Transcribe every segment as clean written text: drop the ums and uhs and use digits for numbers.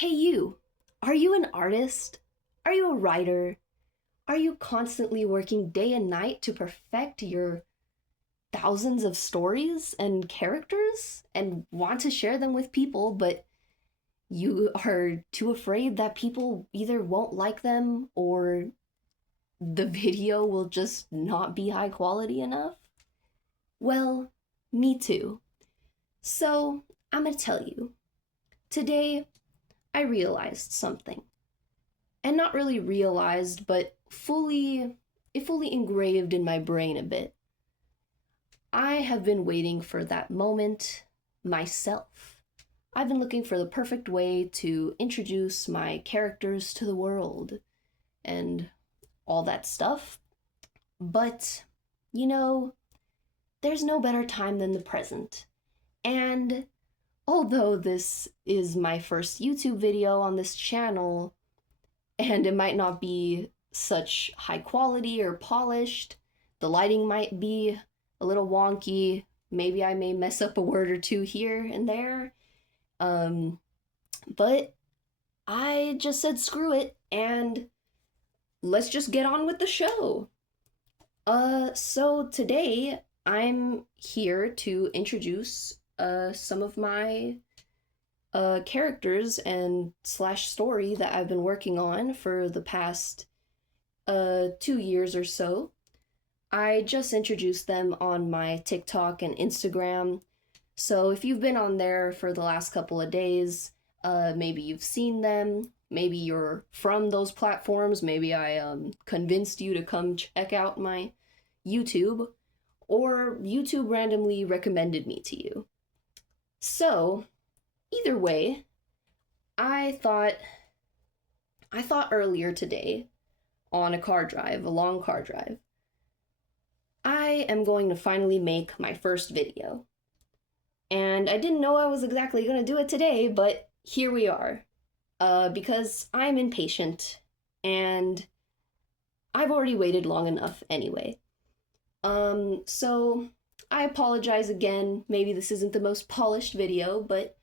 Hey, you. Are you an artist? Are you a writer? Are you constantly working day and night to perfect your thousands of stories and characters and want to share them with people, but you are too afraid that people either won't like them or the video will just not be high quality enough? Well, me too. So, I'm gonna tell you. Today, I realized something. And not really realized, but fully engraved in my brain a bit. I have been waiting for that moment myself. I've been looking for the perfect way to introduce my characters to the world and all that stuff. But, you know, there's no better time than the present. And although this is my first YouTube video on this channel, and it might not be such high quality or polished. The lighting might be a little wonky. Maybe I may mess up a word or two here and there. Um, but I just said screw it and let's just get on with the show. So today I'm here to introduce some of my characters and slash story that I've been working on for the past 2 years or so. I just introduced them on my TikTok and Instagram. So if you've been on there for the last couple of days, maybe you've seen them. Maybe you're from those platforms. Maybe I convinced you to come check out my YouTube, or YouTube randomly recommended me to you. So either way, I thought I thought earlier today on a long car drive, I am going to finally make my first video. And I didn't know I was exactly going to do it today, but here we are. Because I'm impatient and I've already waited long enough anyway. So I apologize again. Maybe this isn't the most polished video, but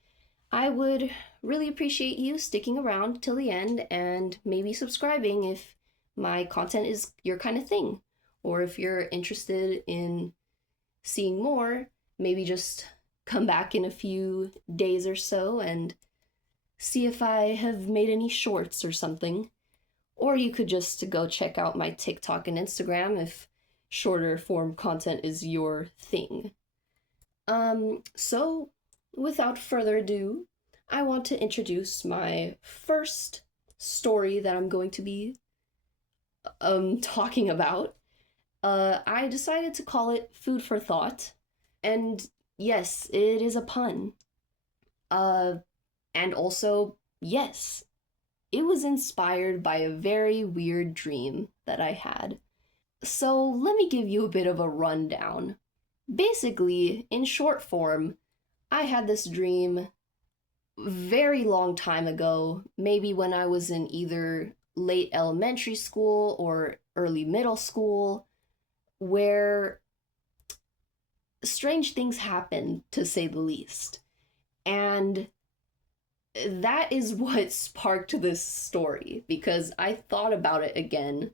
I would really appreciate you sticking around till the end and maybe subscribing if my content is your kind of thing. Or if you're interested in seeing more, maybe just come back in a few days or so and see if I have made any shorts or something. Or you could just go check out my TikTok and Instagram if shorter form content is your thing. So without further ado, I want to introduce my first story that I'm going to be talking about. I decided to call it Food for Thought. And yes, it is a pun. Uh and also, yes, it was inspired by a very weird dream that I had. So let me give you a bit of a rundown. Basically, in short form, I had this dream very long time ago, maybe when I was in either late elementary school or early middle school, where strange things happened, to say the least. And that is what sparked this story, because I thought about it again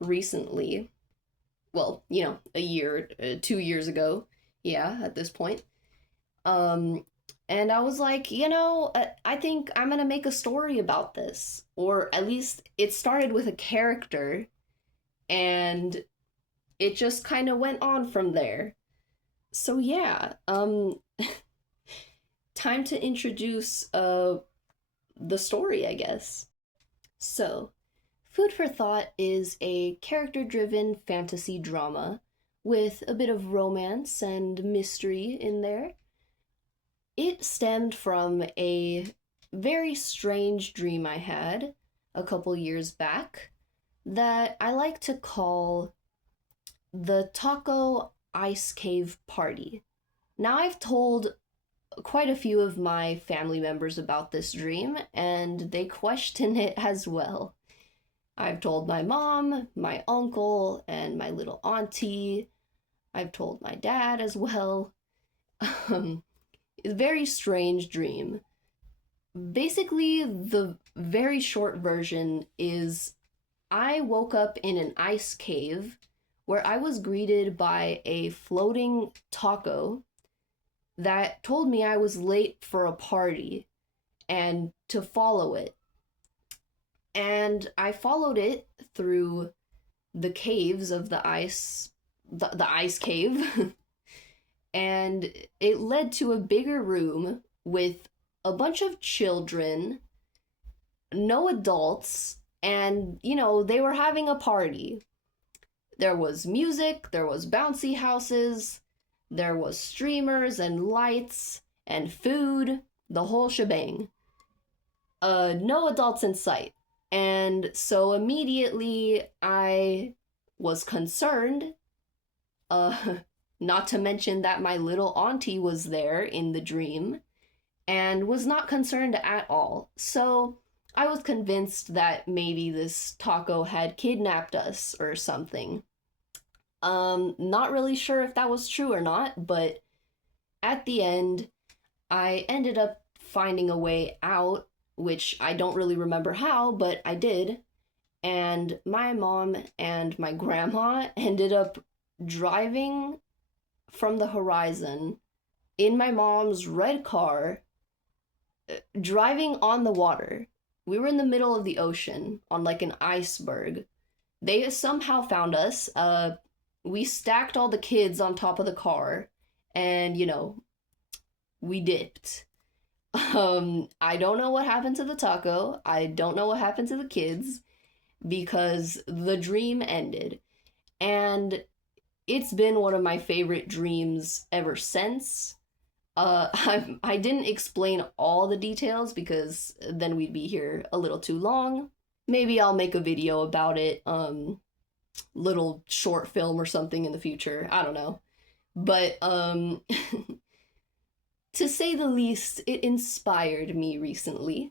recently. Well, a year, 2 years ago. Yeah, at this point. Um, and I was like, I think I'm gonna make a story about this. Or at least it started with a character, and it just kind of went on from there. So yeah, time to introduce the story, I guess. So, Food for Thought is a character-driven fantasy drama with a bit of romance and mystery in there. It stemmed from a very strange dream I had a couple years back that I like to call the Taco Ice Cave Party. Now, I've told quite a few of my family members about this dream, and they question it as well. I've told my mom, my uncle, and my little auntie. I've told my dad as well. It's a very strange dream. Basically, the very short version is I woke up in an ice cave where I was greeted by a floating taco that told me I was late for a party and to follow it. And I followed it through the caves of the ice cave, and it led to a bigger room with a bunch of children, no adults, and they were having a party. There was music, there was bouncy houses, there was streamers and lights and food, the whole shebang. No adults in sight. And so immediately I was concerned, uh, not to mention that my little auntie was there in the dream and was not concerned at all. So I was convinced that maybe this taco had kidnapped us or something. Not really sure if that was true or not, but at the end, I ended up finding a way out, which I don't really remember how, but I did. And my mom and my grandma ended up driving from the horizon in my mom's red car, driving on the water. We were in the middle of the ocean on like an iceberg. They somehow found us. We stacked all the kids on top of the car, and we dipped. I don't know what happened to the taco. I don't know what happened to the kids because the dream ended. And it's been one of my favorite dreams ever since. I didn't explain all the details because then we'd be here a little too long. Maybe I'll make a video about it, little short film or something in the future. I don't know. But to say the least, it inspired me recently.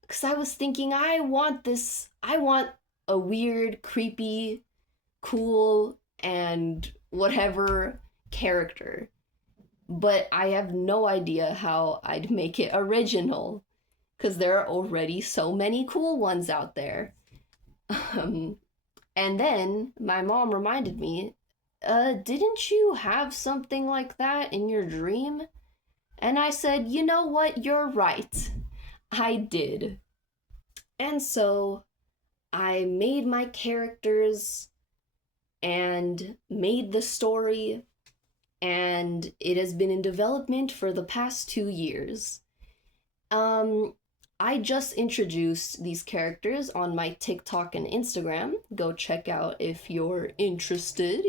Because I was thinking, I want a weird, creepy, cool, and whatever character. But I have no idea how I'd make it original. Because there are already so many cool ones out there. And then my mom reminded me, didn't you have something like that in your dream? And I said, you know what, you're right. I did. And so I made my characters and made the story, and it has been in development for the past 2 years. I just introduced these characters on my TikTok and Instagram. Go check out if you're interested.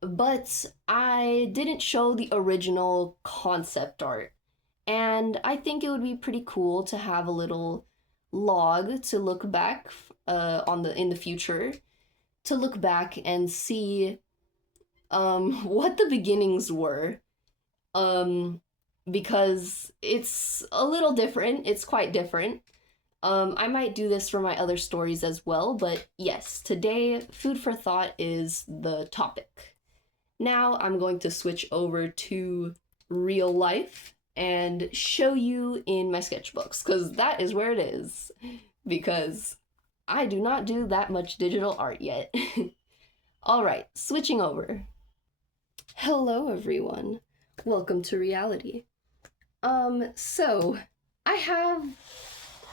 But I didn't show the original concept art. And I think it would be pretty cool to have a little log to look back in the future, to look back and see what the beginnings were. Because it's a little different. It's quite different. I might do this for my other stories as well, but yes, today, food for thought is the topic. Now I'm going to switch over to real life and show you in my sketchbooks, because that is where it is. Because I do not do that much digital art yet. Alright, switching over. Hello, everyone. Welcome to reality. So I have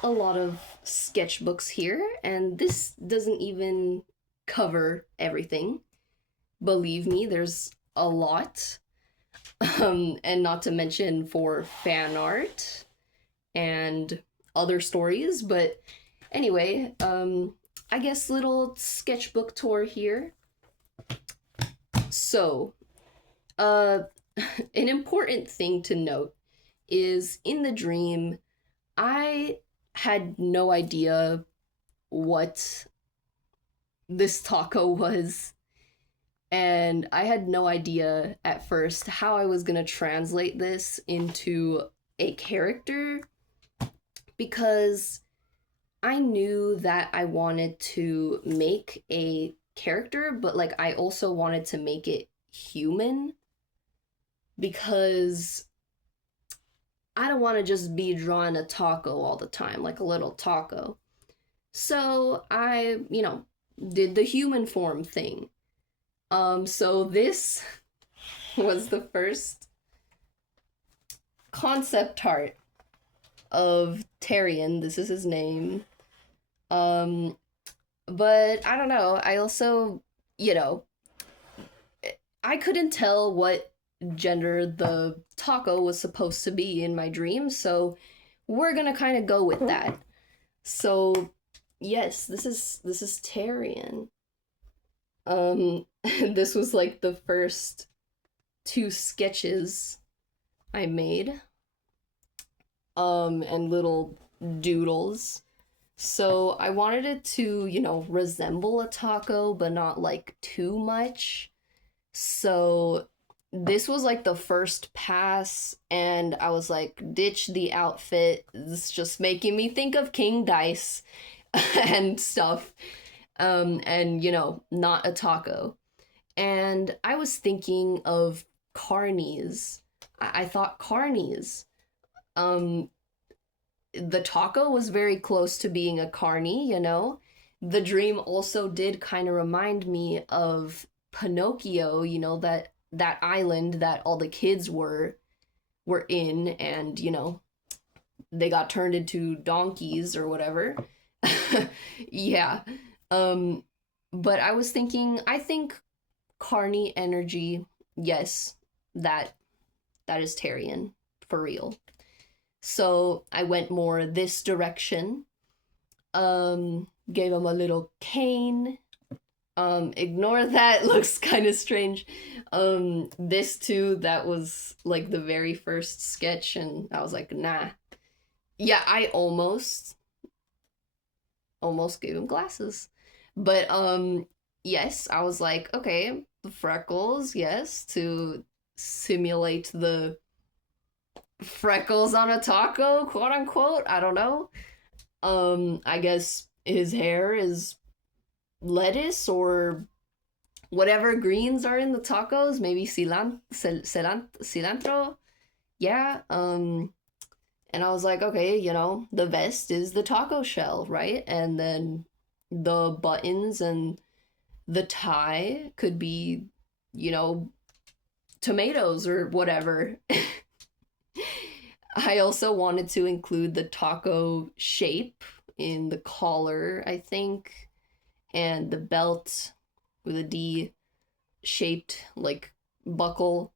a lot of sketchbooks here, and this doesn't even cover everything. Believe me, there's a lot. And not to mention for fan art and other stories, but anyway, I guess little sketchbook tour here. So, an important thing to note is in the dream, I had no idea what this taco was, and I had no idea at first how I was gonna translate this into a character, because I knew that I wanted to make a character, but like I also wanted to make it human, because I don't want to just be drawing a taco all the time, like a little taco. So I, did the human form thing. So this was the first concept art of Tyrion. This is his name. Um, but I don't know. I also, you know, I couldn't tell what gender the taco was supposed to be in my dream, so we're gonna kind of go with that. So, yes, this is Tyrion. This was like the first two sketches I made. And little doodles. So I wanted it to, resemble a taco, but not like too much. So this was like the first pass, and I was like, ditch the outfit. It's just making me think of King Dice and stuff. And not a taco. And I was thinking of carnies. I thought carnies. Um, the taco was very close to being a carny. The dream also did kind of remind me of Pinocchio, that island that all the kids were in, and they got turned into donkeys or whatever. Yeah. Um but I think carny energy, yes, that is Tyrion for real. So I went more this direction. Gave him a little cane. Ignore that, looks kind of strange. This too, that was like the very first sketch, and I was like, nah. Yeah, I almost gave him glasses. But yes, I was like, okay, the freckles, yes, to simulate the freckles on a taco, quote unquote. I don't know. I guess his hair is lettuce or whatever greens are in the tacos, maybe cilantro. Yeah. And I was like, okay, the vest is the taco shell, right? And then the buttons and the tie could be, tomatoes or whatever. I also wanted to include the taco shape in the collar, I think, and the belt with a D shaped like buckle,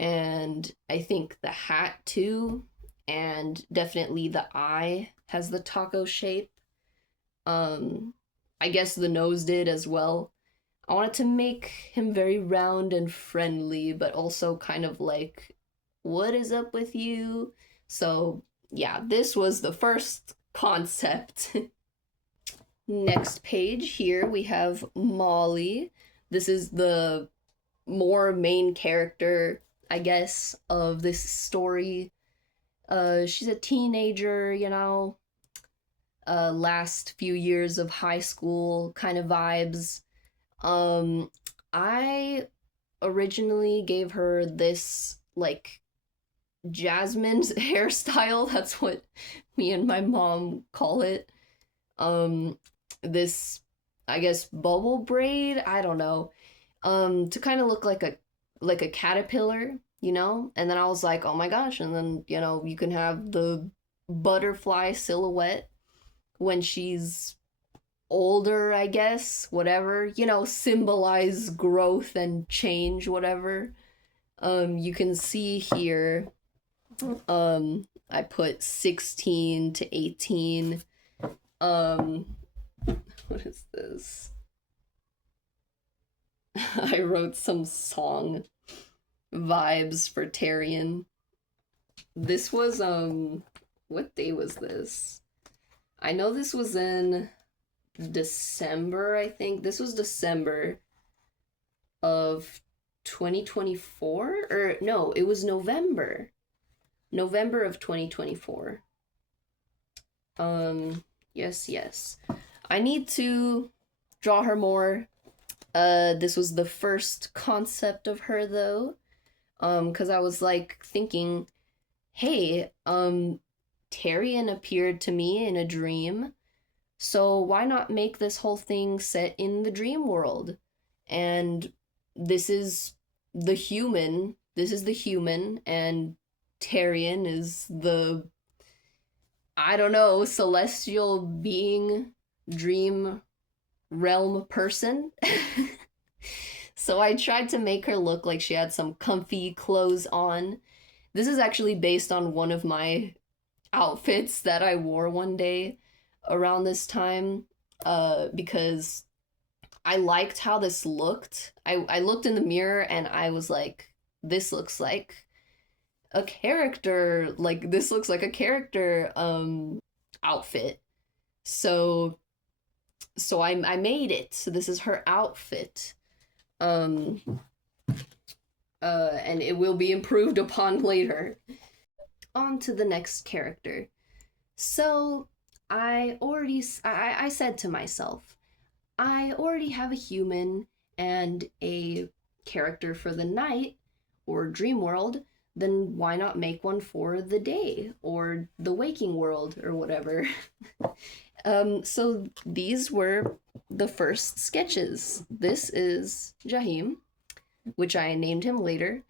and I think the hat too, and definitely the eye has the taco shape. I guess the nose did as well. I wanted to make him very round and friendly, but also kind of like, what is up with you? So, yeah, this was the first concept. Next page here we have Molly. This is the more main character, I guess, of this story. She's a teenager, last few years of high school kind of vibes. I originally gave her this like Jasmine's hairstyle. That's what me and my mom call it. This, I guess, bubble braid. I don't know. To kind of look like a caterpillar, And then I was like, oh my gosh! And then you can have the butterfly silhouette when she's older, I guess, whatever, symbolize growth and change, whatever. You can see here, I put 16 to 18. What is this? I wrote some song vibes for Tyrion. This was, what day was this? I know this was in December, I think. This was December of 2024? Or no, it was November. November of 2024. Yes. I need to draw her more. This was the first concept of her though. Because I was like thinking, hey, Tyrion appeared to me in a dream, so why not make this whole thing set in the dream world? And this is this is the human, and Tyrion is the, I don't know, celestial being, dream realm person. So I tried to make her look like she had some comfy clothes on. This is actually based on one of my outfits that I wore one day around this time, because I liked how this looked. I looked in the mirror and I was like, this looks like a character. Like, this looks like a character outfit. So I made it. So this is her outfit. Um and it will be improved upon later. On to the next character. So I said to myself, I already have a human and a character for the night or dream world, then why not make one for the day or the waking world or whatever? So these were the first sketches. This is Jahim, which I named him later.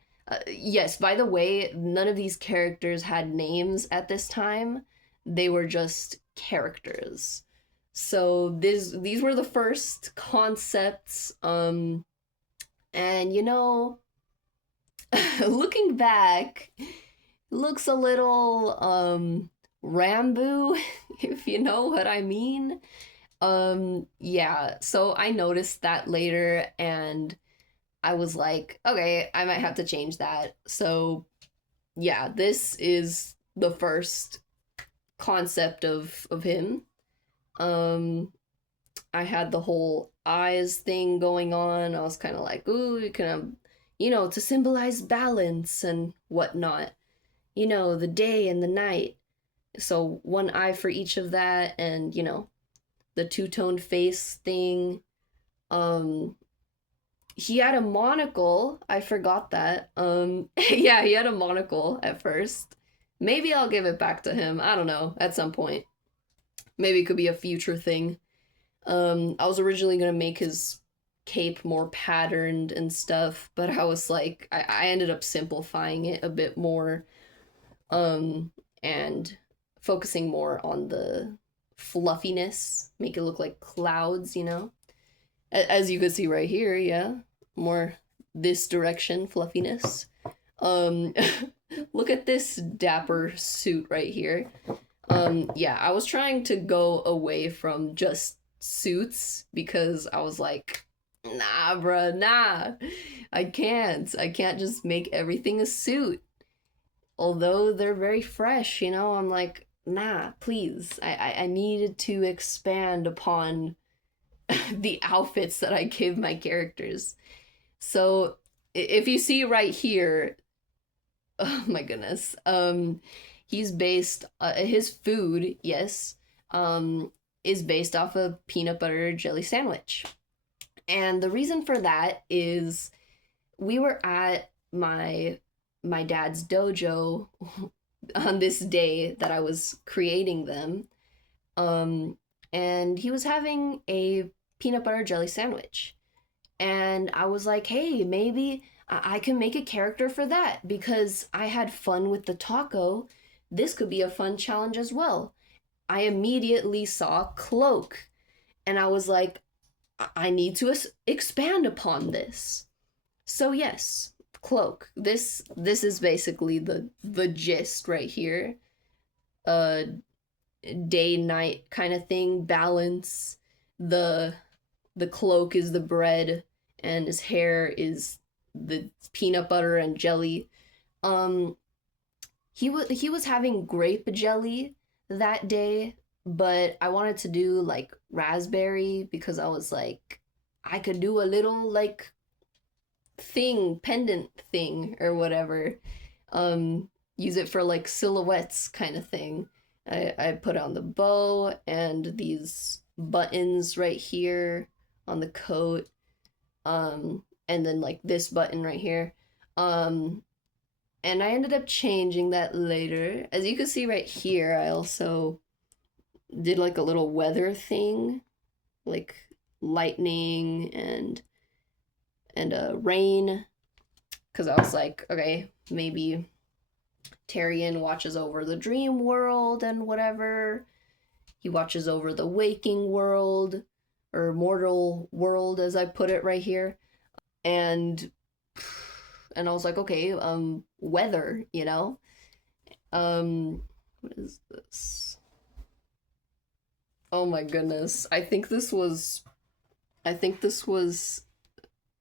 Yes, by the way, none of these characters had names at this time. They were just characters. So these were the first concepts. And looking back, looks a little Rambo, if you know what I mean. Yeah, so I noticed that later and I was like, okay, I might have to change that. So yeah, this is the first concept of him. Um I had the whole eyes thing going on. I was kind of like, ooh, you can, to symbolize balance and whatnot. The day and the night. So one eye for each of that, and the two-tone face thing. Um, he had a monocle. I forgot that. Yeah, he had a monocle at first. Maybe I'll give it back to him. I don't know. At some point, maybe it could be a future thing. I was originally gonna make his cape more patterned and stuff, but I was like, I ended up simplifying it a bit more, and focusing more on the fluffiness, make it look like clouds. As you can see right here, yeah, more this direction fluffiness. Um, Look at this dapper suit right here. Yeah, I was trying to go away from just suits because I was like, nah, bruh, nah. I can't just make everything a suit. Although they're very fresh, I'm like, nah, please. I needed to expand upon the outfits that I give my characters. So if you see right here, oh my goodness, he's based, his food, yes, is based off a peanut butter jelly sandwich. And the reason for that is we were at my dad's dojo on this day that I was creating them. Um and he was having a peanut butter jelly sandwich. And I was like, "Hey, maybe I can make a character for that because I had fun with the taco. This could be a fun challenge as well." I immediately saw cloak and I was like, I need to expand upon this. So yes, cloak. This is basically the gist right here. Uh Day night kind of thing, balance. The the cloak is the bread and his hair is the peanut butter and jelly. Um he was having grape jelly that day, but I wanted to do like raspberry because I was like, I could do a little like thing, pendant thing or whatever. Use it for like silhouettes kind of thing. I put on the bow and these buttons right here on the coat. And then like this button right here. Um And I ended up changing that later. As you can see right here, I also did like a little weather thing, like lightning and rain, because I was like, okay, maybe Tyrion watches over the dream world and whatever. He watches over the waking world, or mortal world, as I put it right here. And I was like, okay, weather, you know. What is this? Oh my goodness. I think this was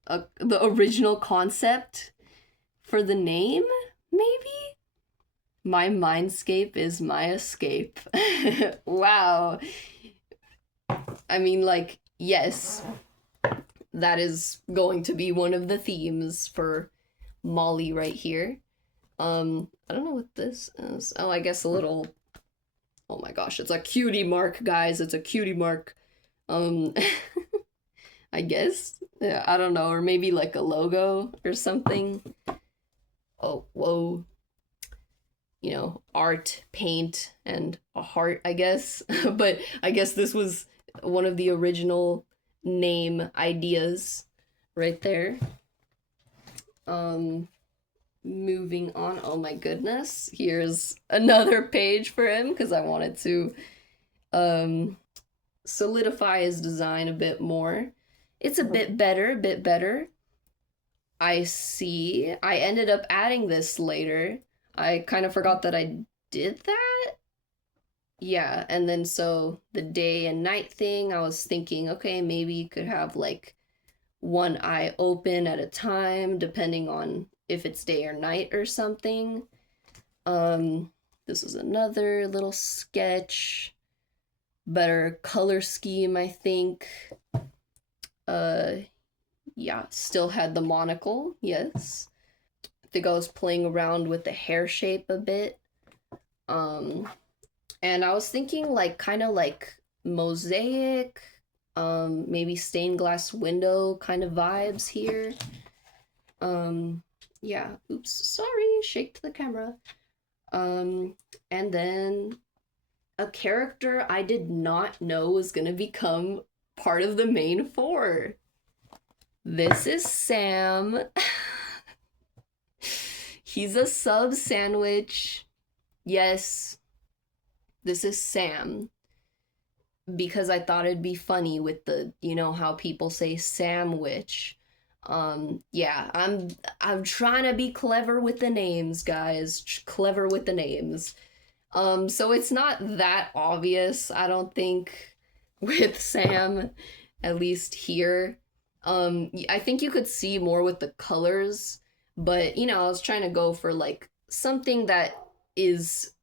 the original concept for the name, maybe? My mindscape is my escape. Wow. I mean, like, yes, that is going to be one of the themes for Molly right here. I don't know what this is. Oh, I guess a little. Oh my gosh, it's a cutie mark, guys. It's a cutie mark. Um, I guess. Yeah, I don't know, or maybe like a logo or something. Oh, whoa. You know, art, paint, and a heart, I guess. But I guess this was one of the original name ideas right there. Um, Moving on. Oh my goodness. Here's another page for him because I wanted to um solidify his design a bit more. It's a bit better, a bit better. I see. I ended up adding this later. I kind of forgot that I did that. Yeah, and then so the day and night thing, I was thinking, okay, maybe you could have like one eye open at a time, depending on if it's day or night or something. Um, this is another little sketch. Better color scheme, I think. Uh, yeah, still had the monocle, yes. I think I was playing around with the hair shape a bit. Um, and I was thinking like kind of like mosaic, maybe stained glass window kind of vibes here. Yeah, oops, sorry, shake the camera. And then a character I did not know was gonna become part of the main four. This is Sam. He's a sub sandwich. Yes, this is Sam. Because I thought it'd be funny with the, you know, how people say sandwich. Yeah, I'm trying to be clever with the names, guys. Clever with the names. So it's not that obvious, I don't think, with Sam, at least here. I think you could see more with the colors, but you know, I was trying to go for like something that is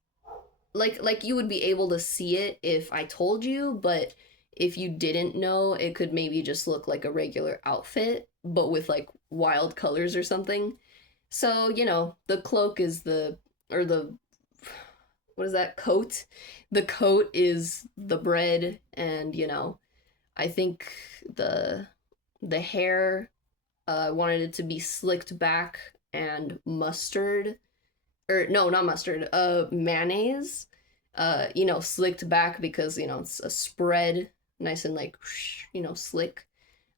like you would be able to see it if I told you, but if you didn't know, it could maybe just look like a regular outfit, but with like wild colors or something. So, you know, the cloak is the or the what is that coat? The coat is the bread, and you know, I think the the hair I wanted it to be slicked back and mustard, or no, not mustard, mayonnaise, you know, slicked back because, you know, it's a spread, nice and like, you know, slick.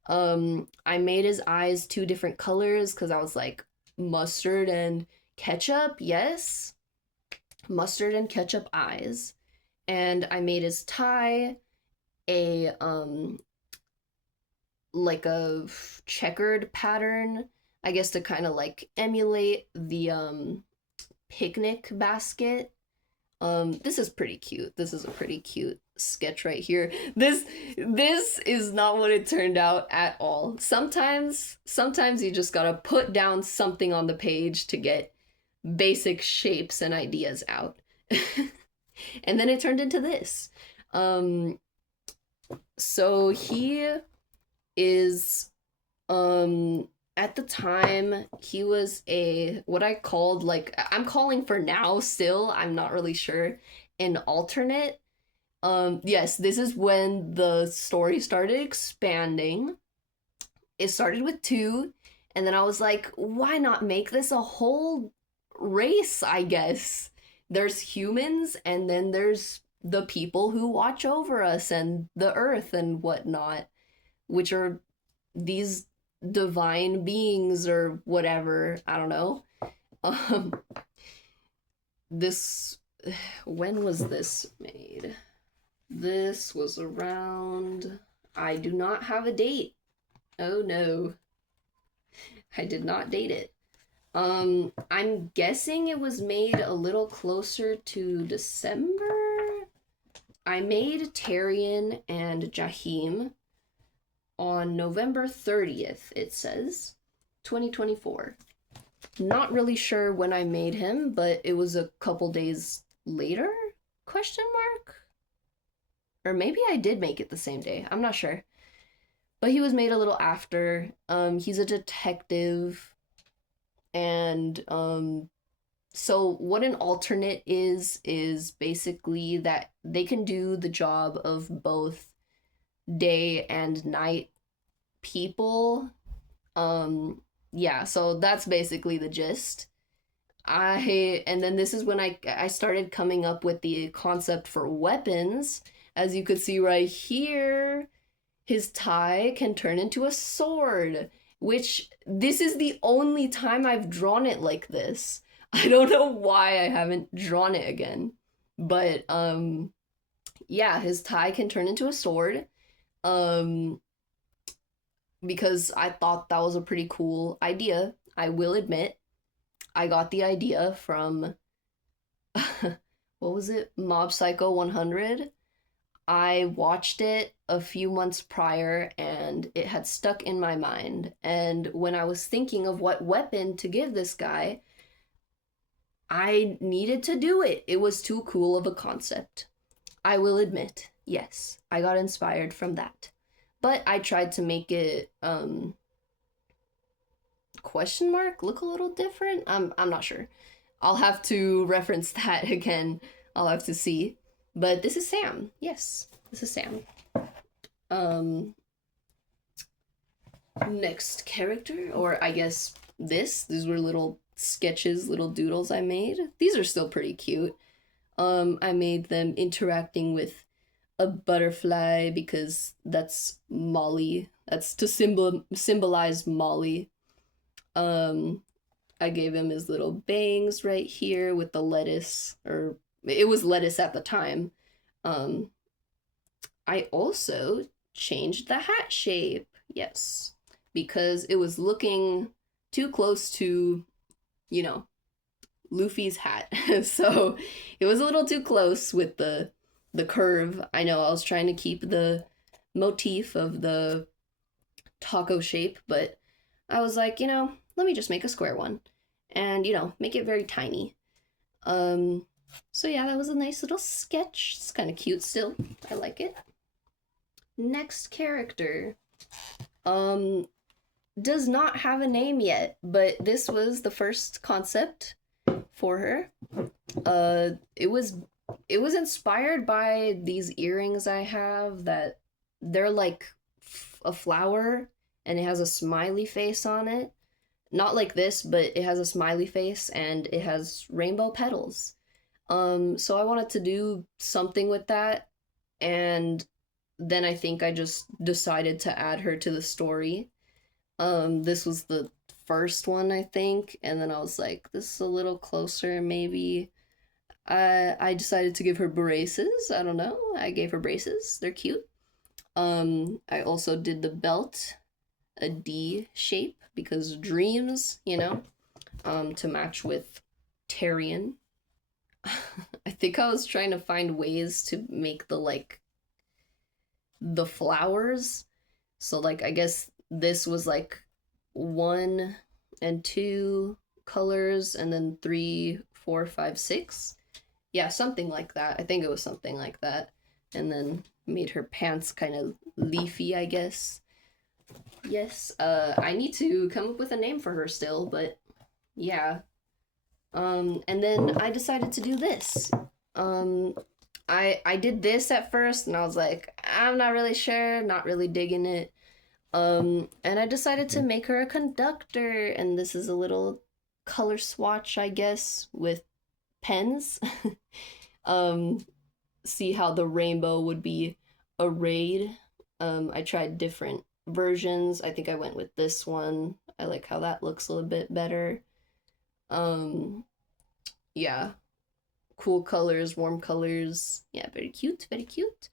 I made his eyes two different colors because I was like, mustard and ketchup, yes, mustard and ketchup eyes. And I made his tie a like a checkered pattern, I guess to kind of like emulate the picnic basket. This is pretty cute. This is a pretty cute sketch right here. This is not what it turned out at all. Sometimes you just gotta put down something on the page to get basic shapes and ideas out. And then it turned into this. Um, so he is at the time he was a what I called like I'm calling for now still, I'm not really sure, an alternate. Yes, this is when the story started expanding. It started with two, and then I was like, why not make this a whole race, I guess. There's humans, and then there's the people who watch over us and the earth and whatnot, which are these divine beings or whatever. I don't know. Um, this, when was this made? This was around. I do not have a date. Oh no. I did not date it. I'm guessing it was made a little closer to December. I made Tarian and Jahim on November 30th, it says, 2024. Not really sure when I made him, but it was a couple days later? Question mark? Or maybe I did make it the same day. I'm not sure. But he was made a little after. He's a detective, and so what an alternate is basically that they can do the job of both day and night people. Yeah, so that's basically the gist. And then this is when I started coming up with the concept for weapons. As you could see right here, his tie can turn into a sword, which this is the only time I've drawn it like this. I don't know why I haven't drawn it again. But yeah, his tie can turn into a sword. Because I thought that was a pretty cool idea. I will admit, I got the idea from what was it? Mob Psycho 100. I watched it a few months prior and it had stuck in my mind. And when I was thinking of what weapon to give this guy, I needed to do it. It was too cool of a concept. I will admit, yes, I got inspired from that. But I tried to make it question mark look a little different. I'm not sure. I'll have to reference that again. I'll have to see. But this is Sam. Yes, this is Sam. Next character, or I guess these were little sketches, little doodles I made. These are still pretty cute. I made them interacting with a butterfly because that's Molly. That's to symbolize Molly. I gave him his little bangs right here with the lettuce, or it was lettuce at the time. I also changed the hat shape. Yes, because it was looking too close to, Luffy's hat. So it was a little too close with the curve. I know I was trying to keep the motif of the taco shape, but I was like, let me just make a square one and, make it very tiny. So yeah, that was a nice little sketch. It's kind of cute still. I like it. Next character. Does not have a name yet, but this was the first concept for her. It was inspired by these earrings I have that they're like a flower and it has a smiley face on it. Not like this, but it has a smiley face and it has rainbow petals. So I wanted to do something with that, and then I think I just decided to add her to the story. This was the first one, I think, and then I was like, this is a little closer, maybe. I decided to give her braces. I don't know. I gave her braces. They're cute. I also did the belt, a D shape, because dreams, to match with Tarian. I think I was trying to find ways to make the flowers. So I guess this was 1 and 2 colors, and then 3, 4, 5, 6. Yeah, something like that. I think it was something like that. And then made her pants kind of leafy, I guess. Yes, I need to come up with a name for her still, but yeah. And then I decided to do this. I did this at first, and I was like, I'm not really sure, not really digging it. And I decided to make her a conductor, and this is a little color swatch, I guess, with pens. um, See how the rainbow would be arrayed. I tried different versions. I think I went with this one. I like how that looks a little bit better. Um, yeah, cool colors, warm colors. Yeah, very cute, very cute.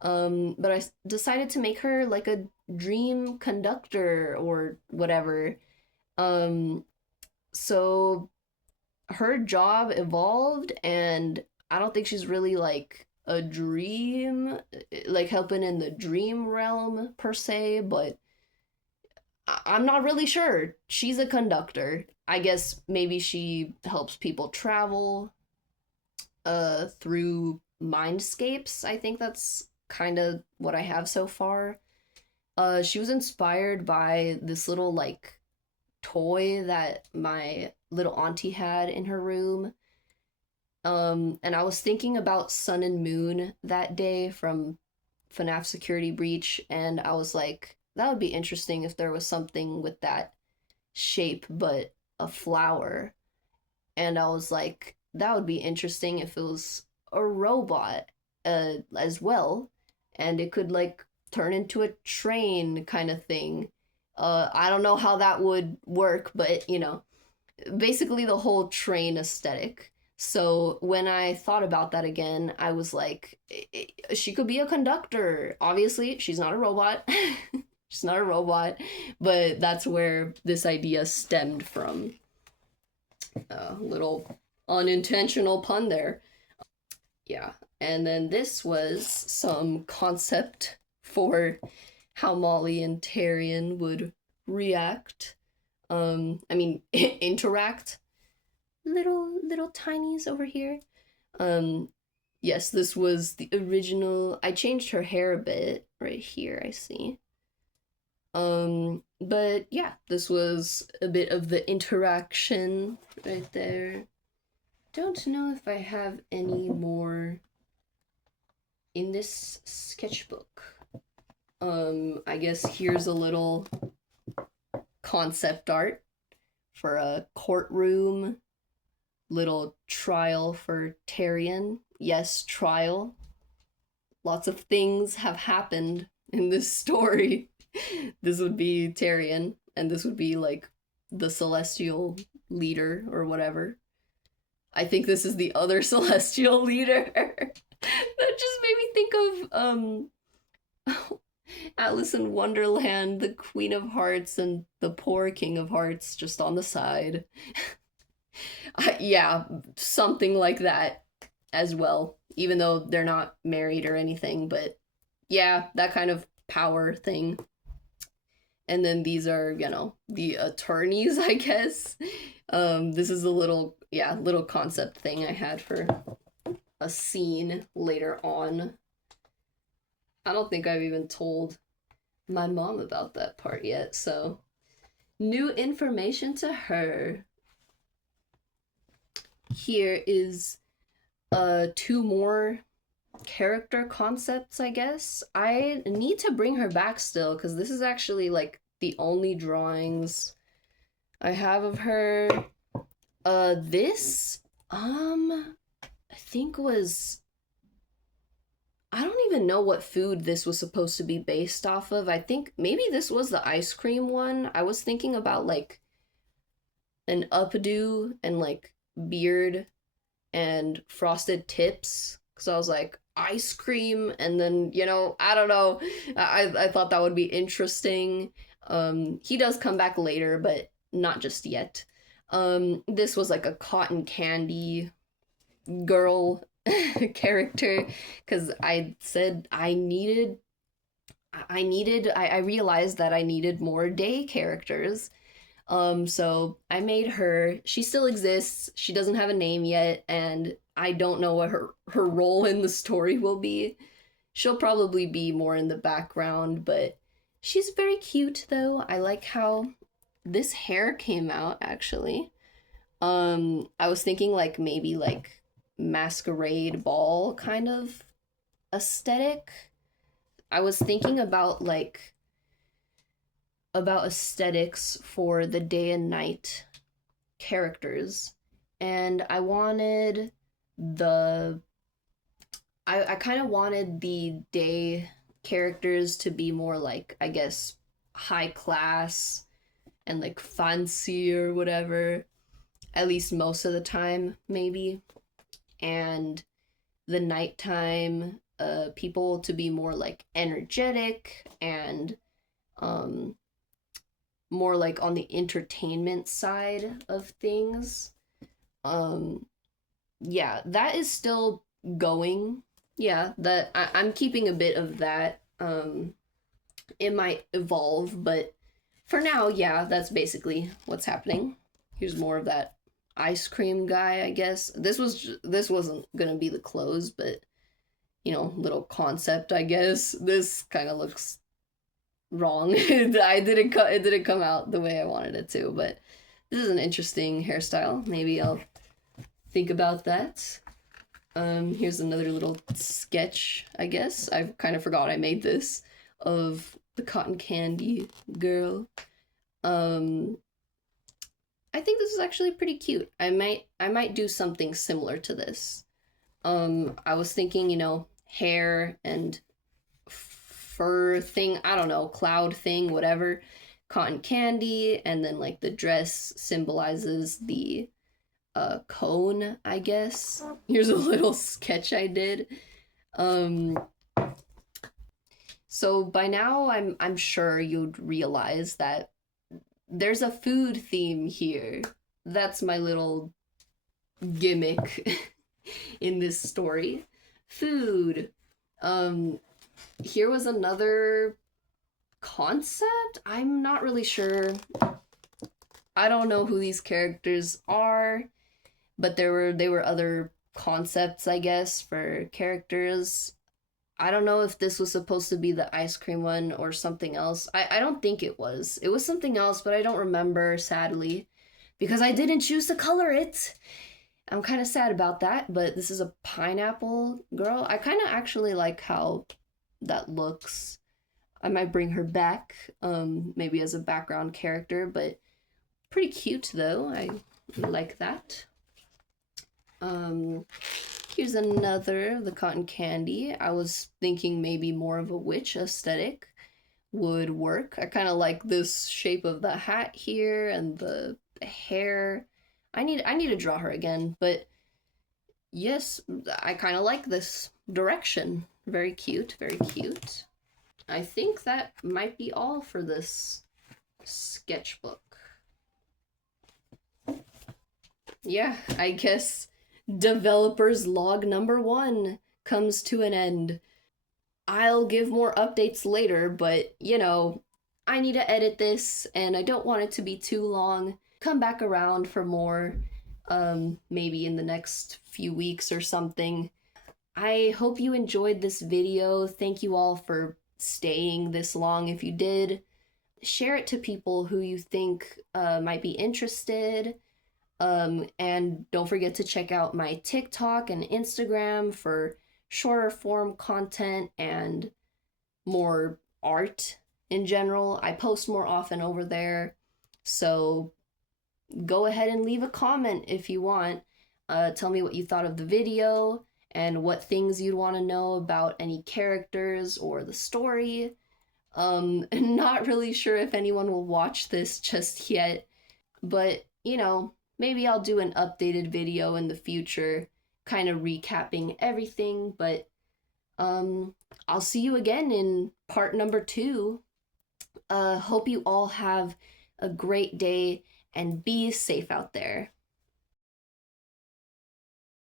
But I decided to make her like a dream conductor or whatever. Um, so her job evolved, and I don't think she's really like a dream, like helping in the dream realm per se, but I'm not really sure. She's a conductor. I guess maybe she helps people travel through mindscapes. I think that's kind of what I have so far. She was inspired by this little like toy that my little auntie had in her room. And I was thinking about Sun and Moon that day from FNAF Security Breach, and I was like, that would be interesting if there was something with that shape, but a flower. And I was like, that would be interesting if it was a robot as well, and it could like turn into a train kind of thing. I don't know how that would work, but basically the whole train aesthetic. So when I thought about that again, I was like, she could be a conductor. Obviously, she's not a robot. She's not a robot, but that's where this idea stemmed from. A little unintentional pun there. Yeah. And then this was some concept for how Molly and Tarian would react. I mean, interact. Little tinies over here. Yes, this was the original. I changed her hair a bit right here, I see. But yeah, this was a bit of the interaction right there. Don't know if I have any more in this sketchbook. I guess here's a little concept art for a courtroom, little trial for Tarian. Yes, trial. Lots of things have happened in this story. This would be Tarian, and this would be like the celestial leader or whatever. I think this is the other celestial leader. That just made me think of Alice in Wonderland, the Queen of Hearts, and the poor King of Hearts just on the side. Yeah, something like that as well, even though they're not married or anything, but yeah, that kind of power thing. And then these are, the attorneys, I guess. This is a little concept thing I had for a scene later on. I don't think I've even told my mom about that part yet, so new information to her. Here is two more character concepts, I guess. I need to bring her back still, because this is actually like the only drawings I have of her. This I think was, I don't even know what food this was supposed to be based off of. I think maybe this was the ice cream one. I was thinking about like an updo and like beard and frosted tips, because I was like, ice cream, and then I don't know, I thought that would be interesting. He does come back later, but not just yet. This was like a cotton candy girl character, because I said I realized that I needed more day characters. So I made her. She still exists. She doesn't have a name yet, and I don't know what her role in the story will be. She'll probably be more in the background, but she's very cute though. I like how this hair came out actually. I was thinking like maybe like masquerade ball kind of aesthetic. I was thinking about aesthetics for the day and night characters, and the I kind of wanted the day characters to be more like, I guess, high class and like fancy or whatever, at least most of the time, maybe. And the nighttime people to be more like energetic and um more like on the entertainment side of things. Um yeah, that is still going. Yeah, I'm keeping a bit of that. It might evolve, but for now, yeah, that's basically what's happening. Here's more of that ice cream guy, I guess. This wasn't gonna be the close, but little concept, I guess. This kind of looks wrong. It didn't come out the way I wanted it to, but this is an interesting hairstyle. Maybe I'll think about that. Here's another little sketch, I guess. I kind of forgot I made this of the cotton candy girl. I think this is actually pretty cute. I might do something similar to this. I was thinking, hair and fur thing, I don't know, cloud thing, whatever, cotton candy, and then like the dress symbolizes the cone, I guess. Here's a little sketch I did. So by now I'm sure you'd realize that there's a food theme here. That's my little gimmick in this story. Food. Here was another concept. I'm not really sure. I don't know who these characters are, but they were other concepts, I guess, for characters. I don't know if this was supposed to be the ice cream one or something else. I don't think it was. It was something else, but I don't remember, sadly, because I didn't choose to color it. I'm kind of sad about that, but this is a pineapple girl. I kind of actually like how that looks. I might bring her back, maybe as a background character, but pretty cute though. I like that. Here's another, the cotton candy. I was thinking maybe more of a witch aesthetic would work. I kind of like this shape of the hat here and the hair. I need to draw her again, but yes, I kind of like this direction. Very cute, very cute. I think that might be all for this sketchbook. Yeah, I guess developers log number 1 comes to an end. I'll give more updates later, but I need to edit this and I don't want it to be too long. Come back around for more, maybe in the next few weeks or something. I hope you enjoyed this video. Thank you all for staying this long. If you did, share it to people who you think might be interested. And don't forget to check out my TikTok and Instagram for shorter form content and more art in general. I post more often over there, so go ahead and leave a comment if you want. Tell me what you thought of the video and what things you'd want to know about any characters or the story. Not really sure if anyone will watch this just yet, but maybe I'll do an updated video in the future, kind of recapping everything, but I'll see you again in part number 2. Hope you all have a great day and be safe out there.